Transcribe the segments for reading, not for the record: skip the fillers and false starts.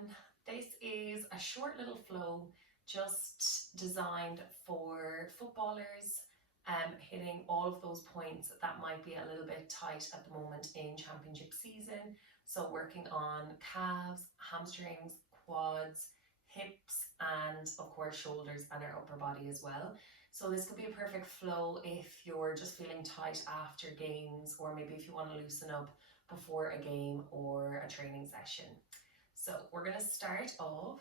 everyone. This is a short little flow just designed for footballers hitting all of those points that might be a little bit tight at the moment in championship season. So working on calves, hamstrings, quads, hips, and of course shoulders and our upper body as well. So this could be a perfect flow if you're just feeling tight after games, or maybe if you want to loosen up before a game or a training session. So we're going to start off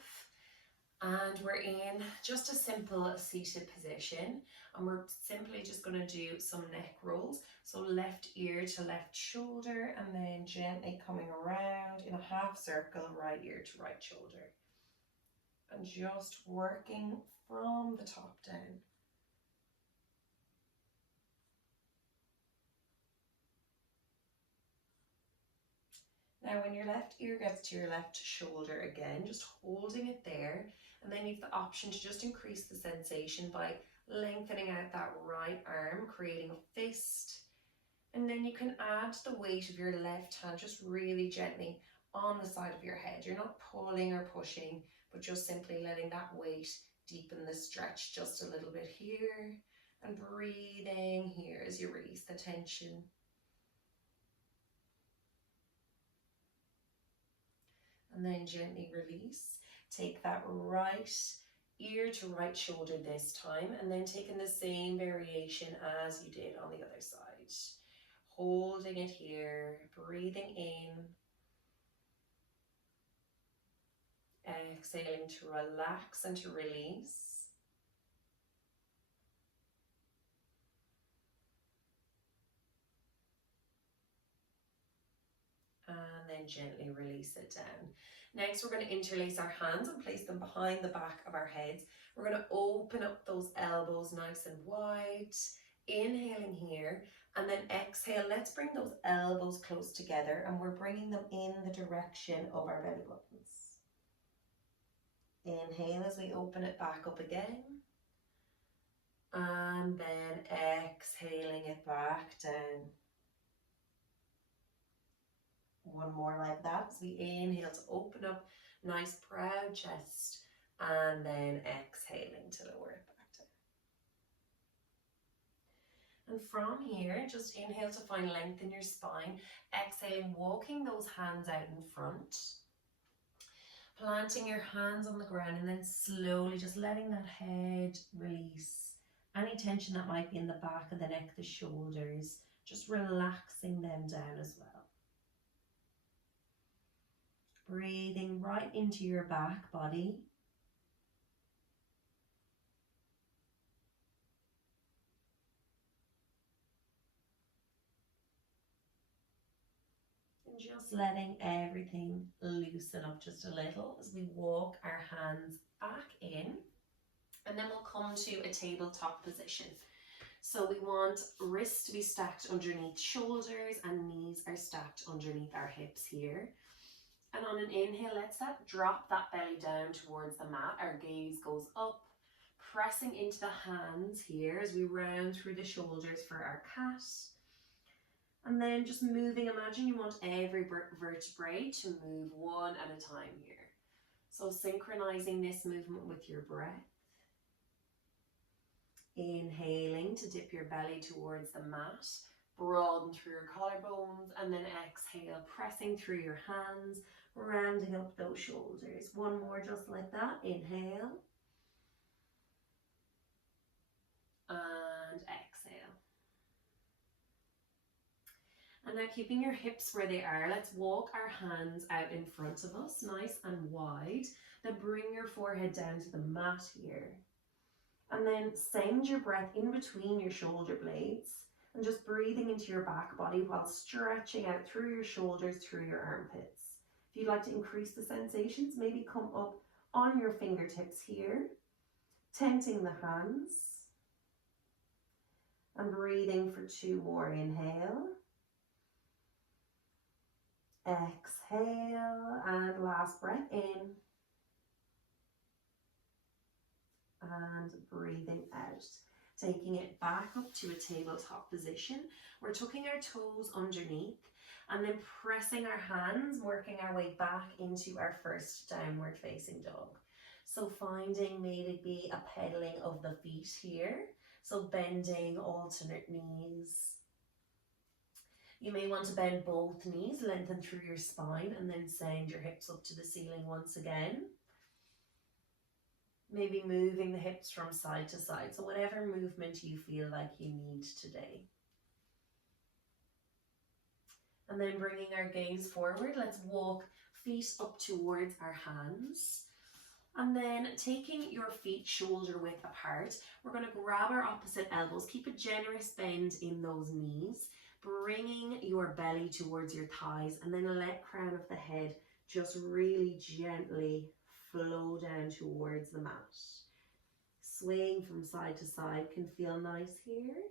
and we're in just a simple seated position, and we're simply just going to do some neck rolls. So left ear to left shoulder, and then gently coming around in a half circle, right ear to right shoulder, and just working from the top down. Now when your left ear gets to your left shoulder again, just holding it there, and then you have the option to just increase the sensation by lengthening out that right arm, creating a fist. And then you can add the weight of your left hand just really gently on the side of your head. You're not pulling or pushing, but just simply letting that weight deepen the stretch just a little bit here, and breathing here as you release the tension. And then gently release. Take that right ear to right shoulder this time, and then taking the same variation as you did on the other side. Holding it here, breathing in, exhaling to relax and to release. And then gently release it down. Next, we're going to interlace our hands and place them behind the back of our heads. We're going to open up those elbows nice and wide. Inhaling here, and then exhale. Let's bring those elbows close together, and we're bringing them in the direction of our belly buttons. Inhale as we open it back up again. And then exhaling it back down. One more like that as we inhale to open up, nice proud chest, and then exhaling to lower it back down. And from here, just inhale to find length in your spine. Exhaling, walking those hands out in front. Planting your hands on the ground, and then slowly just letting that head release. Any tension that might be in the back of the neck, the shoulders, just relaxing them down as well. Breathing right into your back body. And just letting everything loosen up just a little as we walk our hands back in. And then we'll come to a tabletop position. So we want wrists to be stacked underneath shoulders, and knees are stacked underneath our hips here. And on an inhale, let's drop that belly down towards the mat. Our gaze goes up, pressing into the hands here as we round through the shoulders for our cat. And then just moving, imagine you want every vertebrae to move one at a time here. So synchronizing this movement with your breath. Inhaling to dip your belly towards the mat. Broaden through your collarbones, and then exhale, pressing through your hands, rounding up those shoulders. One more just like that. Inhale. And exhale. And now keeping your hips where they are, let's walk our hands out in front of us, nice and wide. Then bring your forehead down to the mat here. And then send your breath in between your shoulder blades, and just breathing into your back body while stretching out through your shoulders, through your armpits. If you'd like to increase the sensations, maybe come up on your fingertips here, tenting the hands, and breathing for 2 more. Inhale, exhale, and last breath in, and breathing out. Taking it back up to a tabletop position. We're tucking our toes underneath and then pressing our hands, working our way back into our first downward facing dog. So finding maybe a pedaling of the feet here. So bending alternate knees. You may want to bend both knees, lengthen through your spine, and then send your hips up to the ceiling once again. Maybe moving the hips from side to side. So whatever movement you feel like you need today. And then bringing our gaze forward, let's walk feet up towards our hands. And then taking your feet shoulder width apart, we're going to grab our opposite elbows. Keep a generous bend in those knees, bringing your belly towards your thighs, and then let crown of the head just really gently flow down towards the mat. Swaying from side to side can feel nice here.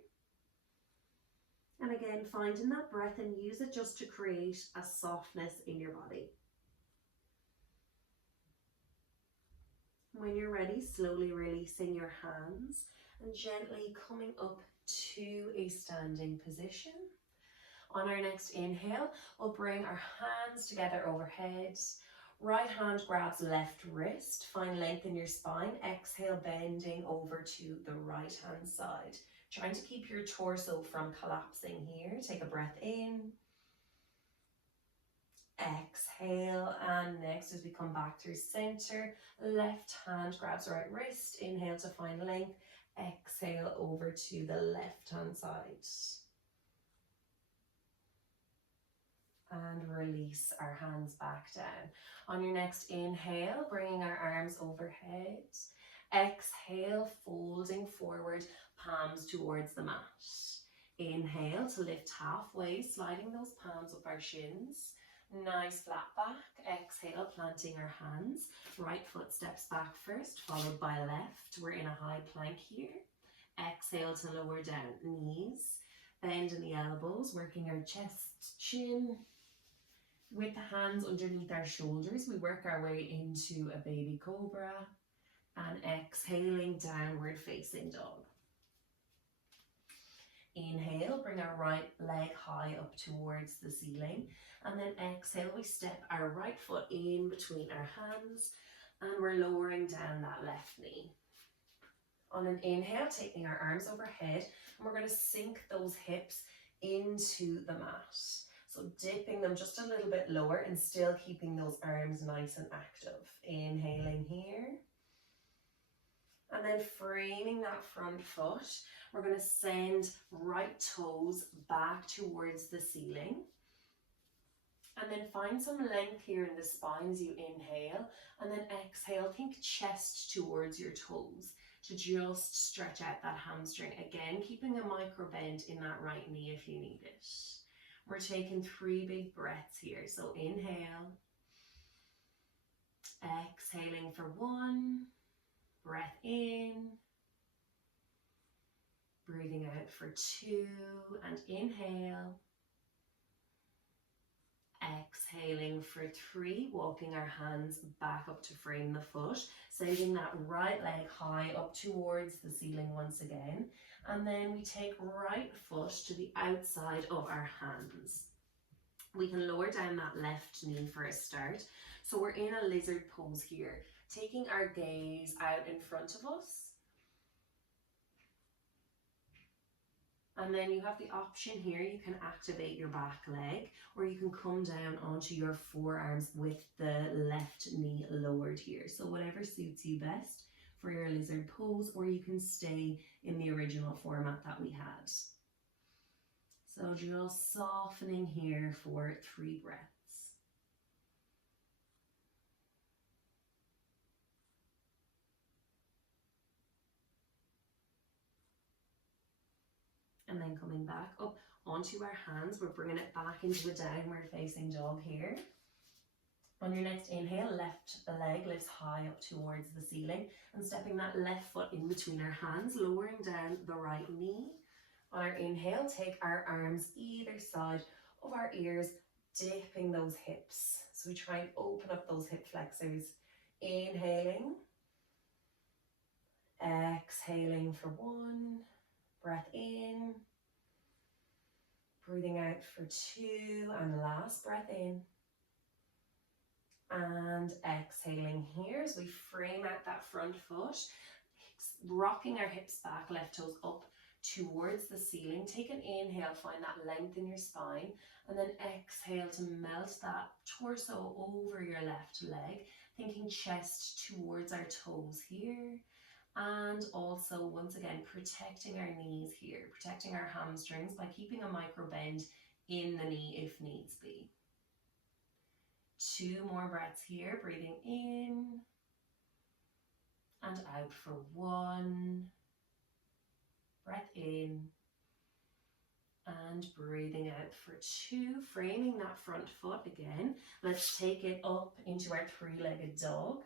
And again, finding that breath and use it just to create a softness in your body. When you're ready, slowly releasing your hands and gently coming up to a standing position. On our next inhale, we'll bring our hands together overhead. Right hand grabs left wrist, find length in your spine. Exhale, bending over to the right hand side. Trying to keep your torso from collapsing here. Take a breath in. Exhale, and next as we come back through center, left hand grabs right wrist. Inhale to find length. Exhale over to the left hand side. And release our hands back down. On your next inhale, bringing our arms overhead. Exhale, folding forward, palms towards the mat. Inhale to lift halfway, sliding those palms up our shins. Nice flat back. Exhale, planting our hands. Right foot steps back first, followed by left. We're in a high plank here. Exhale to lower down knees. Bend in the elbows, working our chest, chin. With the hands underneath our shoulders, we work our way into a baby cobra. And exhaling, downward facing dog. Inhale, bring our right leg high up towards the ceiling. And then exhale, we step our right foot in between our hands. And we're lowering down that left knee. On an inhale, taking our arms overhead. And we're going to sink those hips into the mat. So dipping them just a little bit lower and still keeping those arms nice and active. Inhaling here. And then framing that front foot, we're going to send right toes back towards the ceiling. And then find some length here in the spine as you inhale. And then exhale, think chest towards your toes to just stretch out that hamstring. Again, keeping a micro bend in that right knee if you need it. We're taking 3 big breaths here. So inhale. Exhaling for 1. Breath in, breathing out for 2, and inhale. Exhaling for 3, walking our hands back up to frame the foot, sending that right leg high up towards the ceiling once again. And then we take right foot to the outside of our hands. We can lower down that left knee for a start. So we're in a lizard pose here. Taking our gaze out in front of us. And then you have the option here, you can activate your back leg, or you can come down onto your forearms with the left knee lowered here. So whatever suits you best for your lizard pose, or you can stay in the original format that we had. So just softening here for 3 breaths. And then coming back up onto our hands, we're bringing it back into a downward facing dog here. On your next inhale, left leg lifts high up towards the ceiling and stepping that left foot in between our hands, lowering down the right knee. On our inhale, take our arms either side of our ears, dipping those hips. So we try and open up those hip flexors. Inhaling, exhaling for 1. Breath in. Breathing out for 2, and last breath in. And exhaling here as we frame out that front foot, rocking our hips back, left toes up towards the ceiling. Take an inhale, find that length in your spine, and then exhale to melt that torso over your left leg, thinking chest towards our toes here. And also, once again, protecting our knees here, protecting our hamstrings by keeping a micro bend in the knee if needs be. 2 more breaths here, breathing in and out for 1. Breath in and breathing out for 2, framing that front foot again. Let's take it up into our 3-legged dog,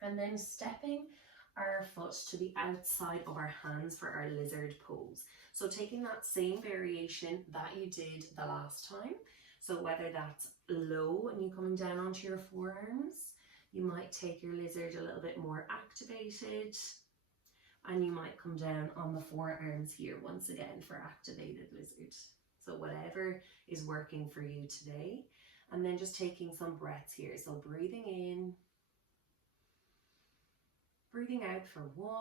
and then stepping our foot to the outside of our hands for our lizard pose. So taking that same variation that you did the last time. So whether that's low and you coming down onto your forearms, you might take your lizard a little bit more activated, and you might come down on the forearms here once again for activated lizard. So whatever is working for you today. And then just taking some breaths here. So breathing in, breathing out for 1,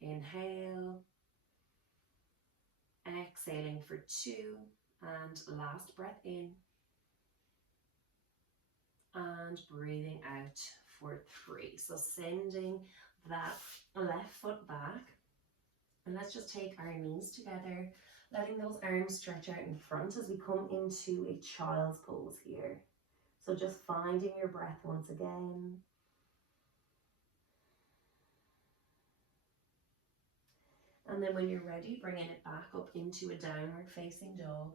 inhale, exhaling for 2, and last breath in, and breathing out for 3. So sending that left foot back, and let's just take our knees together, letting those arms stretch out in front as we come into a child's pose here. So just finding your breath once again. And then when you're ready, bringing it back up into a downward facing dog.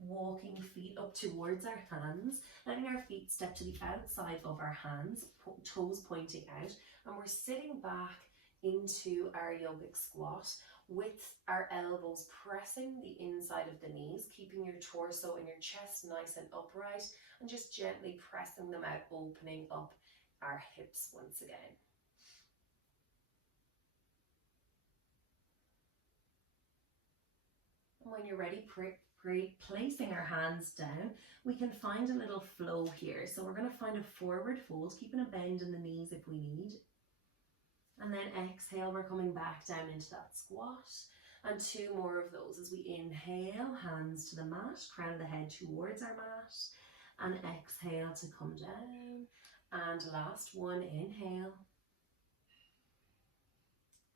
Walking feet up towards our hands, letting our feet step to the outside of our hands, toes pointing out, and we're sitting back into our yogic squat with our elbows pressing the inside of the knees, keeping your torso and your chest nice and upright, and just gently pressing them out, opening up our hips once again. And when you're ready, placing our hands down, we can find a little flow here. So we're going to find a forward fold, keeping a bend in the knees if we need. And then exhale, we're coming back down into that squat. And 2 more of those as we inhale, hands to the mat, crown of the head towards our mat. And exhale to come down. And last one, inhale.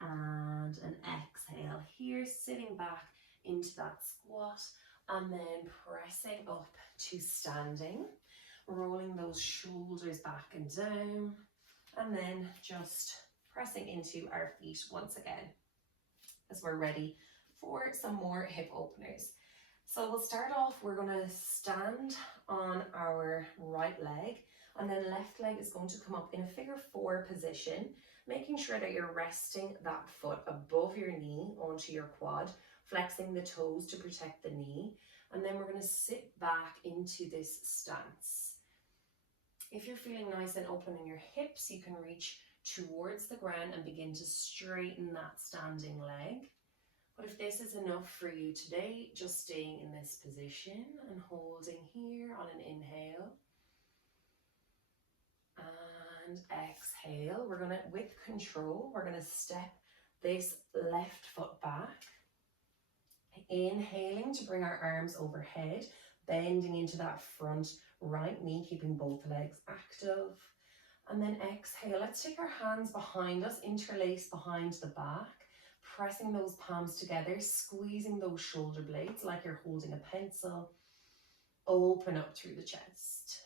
And an exhale here, sitting back into that squat. And then pressing up to standing, rolling those shoulders back and down, and then just pressing into our feet once again as we're ready for some more hip openers. So we'll start off, we're going to stand on our right leg, and then left leg is going to come up in a figure 4 position, making sure that you're resting that foot above your knee onto your quad, flexing the toes to protect the knee, and then we're going to sit back into this stance. If you're feeling nice and open in your hips, you can reach towards the ground and begin to straighten that standing leg. But if this is enough for you today, just staying in this position and holding here on an inhale. And exhale. We're going to, with control, we're going to step this left foot back. Inhaling to bring our arms overhead, bending into that front right knee, keeping both legs active. And then exhale, let's take our hands behind us, interlace behind the back, pressing those palms together, squeezing those shoulder blades like you're holding a pencil. Open up through the chest.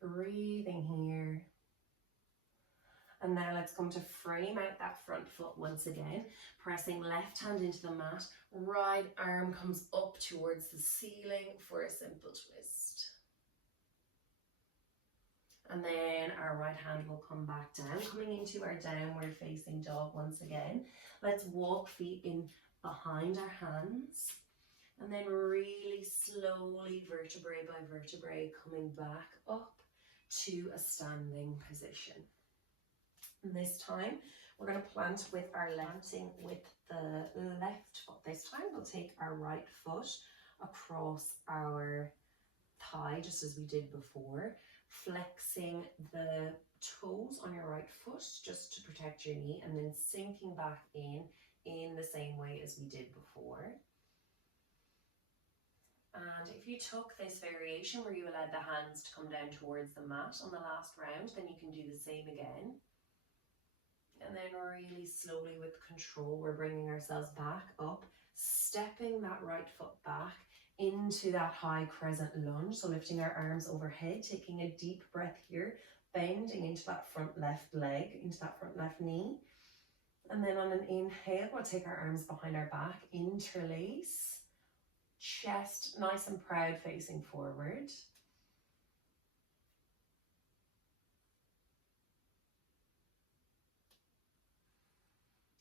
Breathing here. And now let's come to frame out that front foot once again, pressing left hand into the mat, right arm comes up towards the ceiling for a simple twist. And then our right hand will come back down, coming into our downward facing dog once again. Let's walk feet in behind our hands, and then really slowly, vertebrae by vertebrae, coming back up to a standing position. And this time, we're going to plant with our planting with the left foot. This time, we'll take our right foot across our thigh, just as we did before, flexing the toes on your right foot just to protect your knee, and then sinking back in the same way as we did before. And if you took this variation where you allowed the hands to come down towards the mat on the last round, then you can do the same again. And then really slowly with control, we're bringing ourselves back up, stepping that right foot back into that high crescent lunge. So lifting our arms overhead, taking a deep breath here, bending into that front left leg, into that front left knee. And then on an inhale, we'll take our arms behind our back, interlace, chest nice and proud facing forward.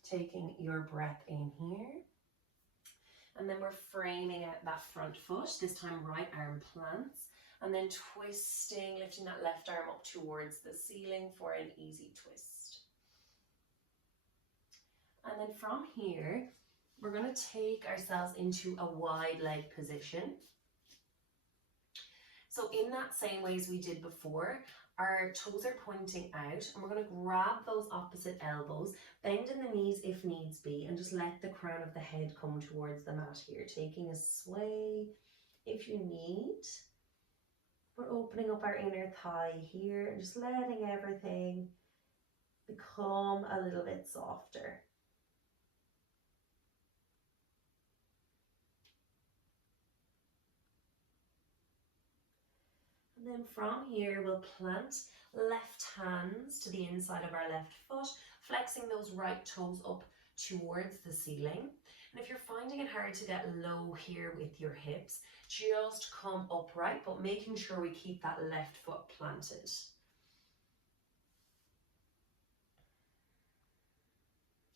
Taking your breath in here. And then we're framing out that front foot, this time right arm plants, and then twisting, lifting that left arm up towards the ceiling for an easy twist. And then from here, we're going to take ourselves into a wide leg position. So in that same way as we did before, our toes are pointing out, and we're going to grab those opposite elbows, bend in the knees if needs be, and just let the crown of the head come towards the mat here, taking a sway if you need. We're opening up our inner thigh here and just letting everything become a little bit softer. And then from here, we'll plant left hands to the inside of our left foot, flexing those right toes up towards the ceiling. And if you're finding it hard to get low here with your hips, just come upright, but making sure we keep that left foot planted.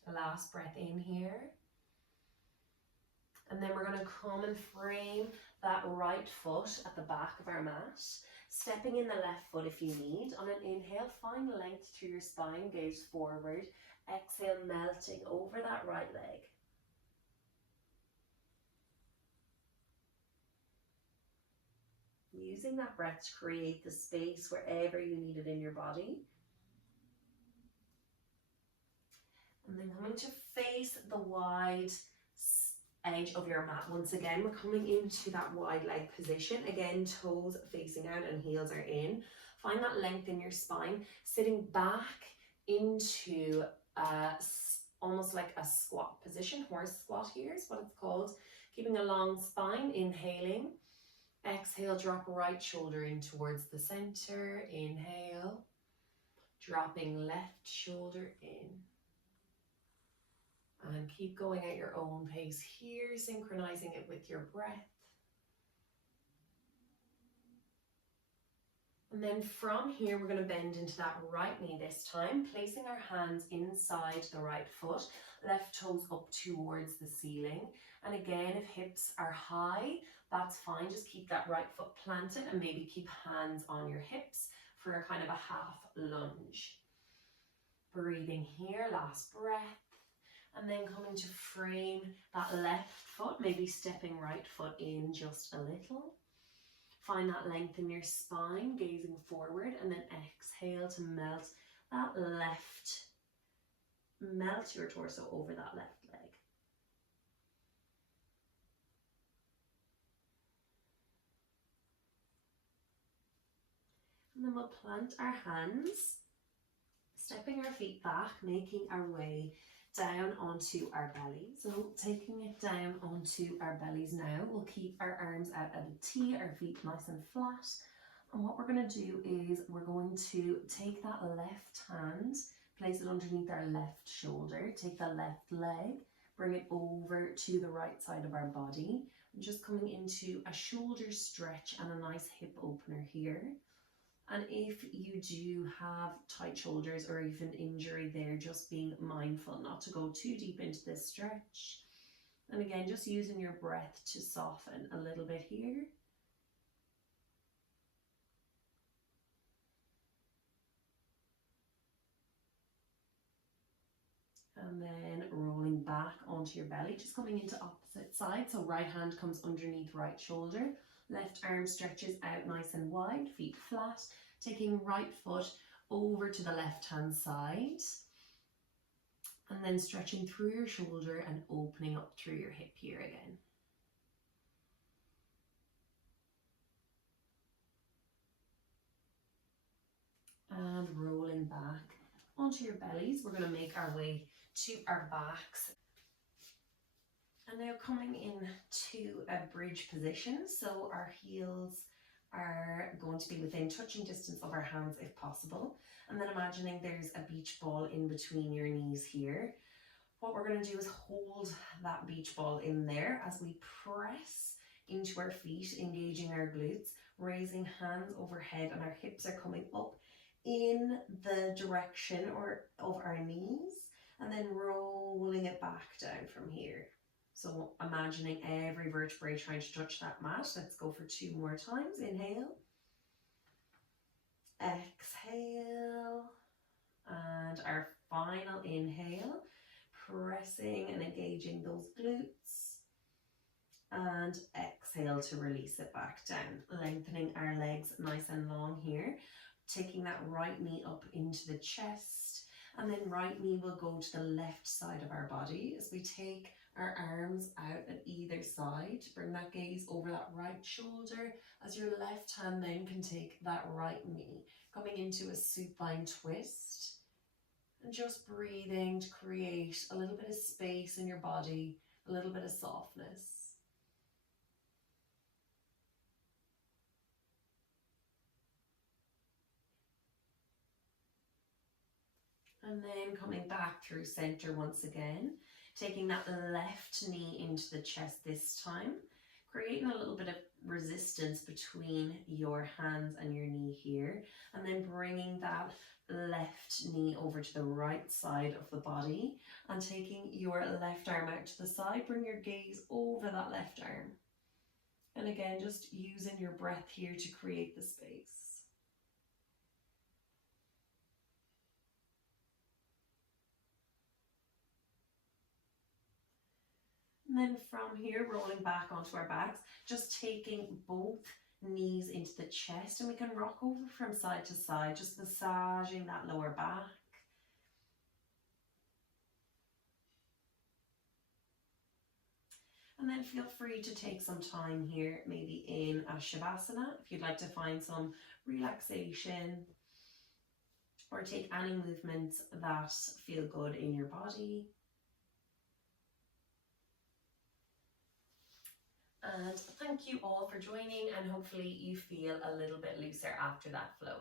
A last breath in here. And then we're going to come and frame that right foot at the back of our mat, stepping in the left foot if you need. On an inhale, find length through your spine, gaze forward. Exhale, melting over that right leg. Using that breath to create the space wherever you need it in your body. And then coming to face the wide edge of your mat. Once again, we're coming into that wide leg position. Again, toes facing out and heels are in. Find that length in your spine, sitting back into almost like a squat position. Horse squat here is what it's called. Keeping a long spine, inhaling. Exhale, drop right shoulder in towards the center. Inhale. Dropping left shoulder in. And keep going at your own pace here, synchronizing it with your breath. And then from here, we're going to bend into that right knee this time, placing our hands inside the right foot, left toes up towards the ceiling. And again, if hips are high, that's fine. Just keep that right foot planted and maybe keep hands on your hips for a kind of a half lunge. Breathing here, last breath. And then coming to frame that left foot, maybe stepping right foot in just a little. Find that length in your spine, gazing forward, and then exhale to melt that left, melt your torso over that left leg. And then we'll plant our hands, stepping our feet back, making our way down onto our bellies. So taking it down onto our bellies now, we'll keep our arms out at a T, our feet nice and flat. And what we're going to do is we're going to take that left hand, place it underneath our left shoulder, take the left leg, bring it over to the right side of our body. I'm just coming into a shoulder stretch and a nice hip opener here. And if you do have tight shoulders or even injury there, just being mindful not to go too deep into this stretch. And again, just using your breath to soften a little bit here. And then rolling back onto your belly, just coming into opposite side. So right hand comes underneath right shoulder, left arm stretches out nice and wide, feet flat, taking right foot over to the left hand side. And then stretching through your shoulder and opening up through your hip here again. And rolling back onto your bellies. We're going to make our way to our backs. And now coming into a bridge position. So our heels are going to be within touching distance of our hands if possible. And then imagining there's a beach ball in between your knees here. What we're going to do is hold that beach ball in there as we press into our feet, engaging our glutes, raising hands overhead, and our hips are coming up in the direction of our knees, and then rolling it back down from here. So imagining every vertebrae trying to touch that mat. Let's go for 2 more times. Inhale, exhale, and our final inhale, pressing and engaging those glutes, and exhale to release it back down, lengthening our legs nice and long here, taking that right knee up into the chest, and then right knee will go to the left side of our body as we take our arms out at either side. Bring that gaze over that right shoulder as your left hand then can take that right knee, coming into a supine twist. And just breathing to create a little bit of space in your body, a little bit of softness. And then coming back through center once again, taking that left knee into the chest this time, creating a little bit of resistance between your hands and your knee here, and then bringing that left knee over to the right side of the body and taking your left arm out to the side. Bring your gaze over that left arm. And again, just using your breath here to create the space. And then from here, rolling back onto our backs, just taking both knees into the chest, and we can rock over from side to side, just massaging that lower back. And then feel free to take some time here, maybe in a Shavasana, if you'd like to find some relaxation, or take any movements that feel good in your body. And thank you all for joining, and hopefully you feel a little bit looser after that flow.